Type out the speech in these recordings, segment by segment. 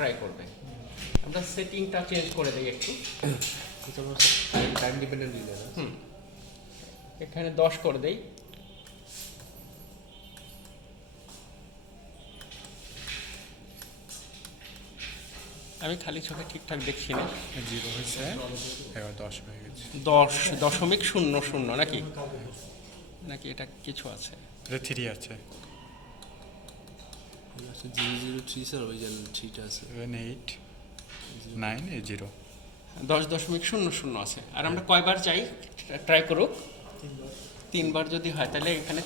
Try করবে। আমরা সেটিংটা change করে দিই একটু। টাইম ডিপেন্ডেন্ট দিলে না এখানে 10 করে দেই। আমি খালি চোখে ঠিকঠাক দেখছি না। 0 হয়েছে, এবার 10 হয়ে গেছে। 10.00 নাকি নাকি এটা কিছু আছে? এটা 3 আছে, 003 স্যার ওই যে 3টা আছে 7 8 9 এই 0 10.00 আছে। আর আমরা কয়বার চাই ট্রাই করুক? 3বার যদি হয় তাহলে এখানে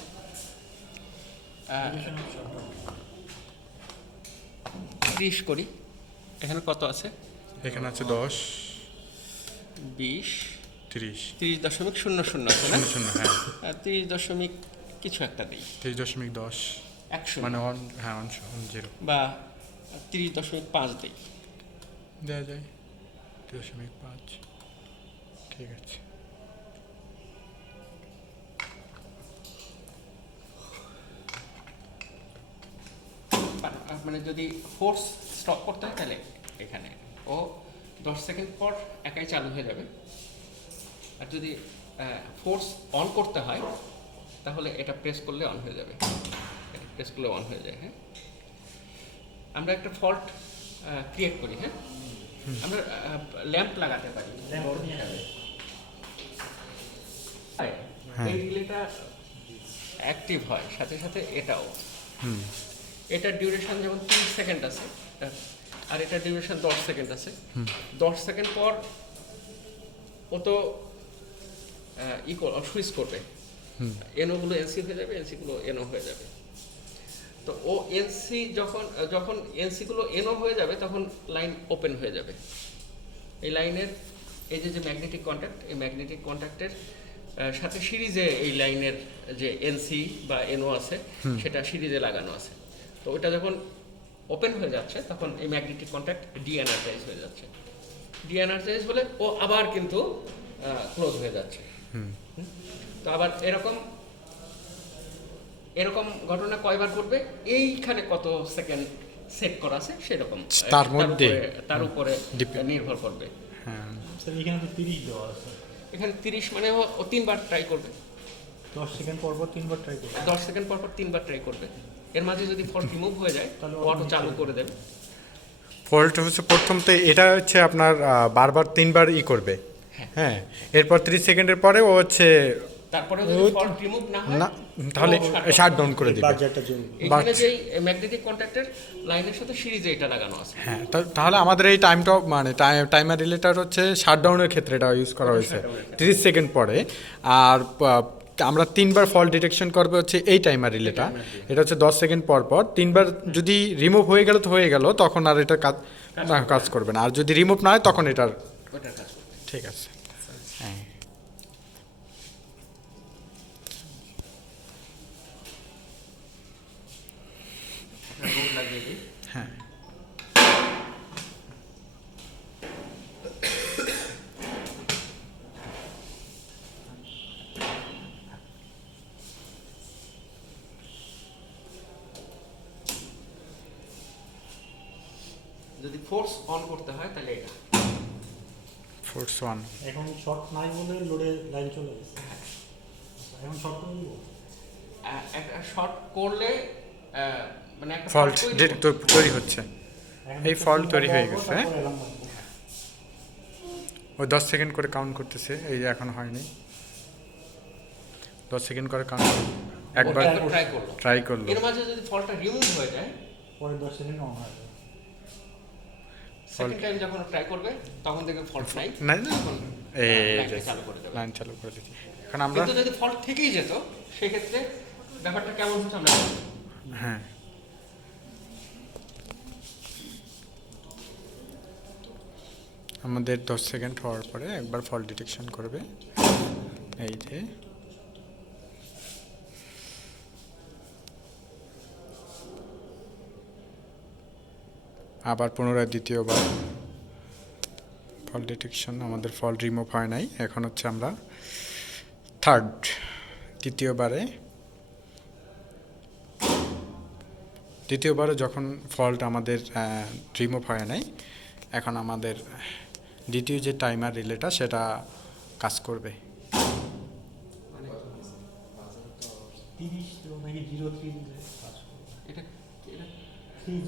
30 করি। এখানে কত আছে? এখানে আছে 10 20 30 30.00 আছে না? 0 হ্যাঁ, 30 দশমিক কিছু একটা দিই, 30.10 100 মানে 1 হ্যাঁ 0 বা 30.5 দিই। দেওয়া যায় 30.5, ঠিক আছে। মানে যদি ফোর্স স্টপ করতে হয় তাহলে এখানে ও 10 সেকেন্ড পর একাই চালু হয়ে যাবে। আর যদি ফোর্স অন করতে হয় তাহলে এটা প্রেস করলে অন হয়ে যাবে, এটা প্রেস করলে অন হয়ে যায়। হ্যাঁ, আমরা একটা ফল্ট ক্রিয়েট করি। হ্যাঁ, আমরা ল্যাম্প লাগাতে পারি। এই রিলেটা অ্যাক্টিভ হয়, সাথে সাথে এটাও। এটার ডিউরেশন যেমন 30 সেকেন্ড আছে, আর এটার ডিউরেশন 10 সেকেন্ড আছে। 10 সেকেন্ড পর ও তো সুইচ করবে, এনও গুলো এনসি হয়ে যাবে, এনসি গুলো এনও হয়ে যাবে। তো ও এনসি যখন এনসি গুলো এনও হয়ে যাবে তখন লাইন ওপেন হয়ে যাবে। এই লাইনের এই যে ম্যাগনেটিক কন্ট্যাক্ট, এই ম্যাগনেটিক কন্ট্যাক্টের সাথে সিরিজে এই লাইনের যে এনসি বা এনও আছে সেটা সিরিজে লাগানো আছে। তো ওটা যখন ওপেন হয়ে যাচ্ছে তখন এই ম্যাগনেটিক কন্ট্যাক্ট ডিএনার্জাইজ হয়ে যাচ্ছে। ডিএনার্জাইজ হলে ও আবার কিন্তু ক্লোজ হয়ে যাচ্ছে। তো আবার এরকম ঘটনা কয়বার করবে, এইখানে কত সেকেন্ড সেট করা আছে সেরকম তার উপরে নির্ভর করবে। হ্যাঁ, এখানে তো 30 দেওয়া আছে। এখানে 30 মানে ও 3বার ট্রাই করবে। 10 সেকেন্ড পর পর 3বার ট্রাই করবে। 10 সেকেন্ড পর 3বার ট্রাই করবে। এর মাঝে যদি ফল্ট রিমুভ হয়ে যায় অটো চালু করে দেবে। ফল্ট হচ্ছে প্রথম তো এটা হচ্ছে আপনার বারবার 3বার করবে। হ্যাঁ, এরপর 30 সেকেন্ডের পরে ও হচ্ছে তারপরে যদি ফল্ট রিমুভ না হয় না, তাহলে শাট ডাউন করে দিবে। বাজারটা জন্য এখানে যে ম্যাগনেটিক কন্ট্যাক্টের লাইনের সাথে সিরিজে এটা লাগানো আছে। হ্যাঁ, তাহলে আমাদের এই টাইমটা মানে টাইমার রিলেটার হচ্ছে শাটডাউনের ক্ষেত্রে এটা ইউজ করা হয়েছে 30 সেকেন্ড পরে। আর আমরা 3বার ফল্ট ডিটেকশন করবে হচ্ছে এই টাইমার রিলেটা, এটা হচ্ছে 10 সেকেন্ড পর পর 3বার যদি রিমুভ হয়ে গেল তো হয়ে গেল, তখন আর এটা কাজ করবে না। আর যদি রিমুভ না হয় তখন এটার কাজ করবে। ঠিক আছে। হ্যাঁ, রোড লাগিয়ে দিই। হ্যাঁ, যদি ফোর্স অন করতে হয় তাহলে এটা ফোর্স 1 এখন শর্ট নাই বলে লোডে লাইন চলে গেছে। এখন শর্ট করে দিব। একটা শর্ট করলে মানে একটা ফল্ট তৈরি হচ্ছে। এখন এই ফল্ট তৈরি হয়ে গেছে। তারপরে এলাম মারবো। ও 10 সেকেন্ড করে কাউন্ট করতেছে, এই যে এখন হয়নি, 10 সেকেন্ড করে কাউন্ট একবার ট্রাই করলো। এর মাঝে যদি ফল্টটা রিমুভ হয়ে যায় পরে 10 সেকেন্ড অন হয়। সেকেন্ড টাইম যখন ট্রাই করবে তখন দেখবে ফল্ট নাই, না তখন এই লাইনটা চালু করে দেবে। লাইন চালু করে দিচ্ছি। এখন আমরা কিন্তু যদি ফল্ট থেকেই যেত সেক্ষেত্রে ব্যাপারটা কেমন হচ্ছে আমরা জানি। হ্যাঁ, আমাদের 10 সেকেন্ড হওয়ার পরে একবার ফল্ট ডিটেকশন করবে, এই যে আবার পুনরায় দ্বিতীয়বার ফল্ট ডিটেকশন, আমাদের ফল্ট রিমুভ হয় নাই। এখন হচ্ছে আমরা তৃতীয়বারে দ্বিতীয়বারও যখন ফল্ট আমাদের রিমুভ হয় নাই, এখন আমাদের দ্বিতীয় যে টাইমার রিলেটা সেটা কাজ করবে। 30 তো নাকি 03 দিলে কাজ করবে। এটা 30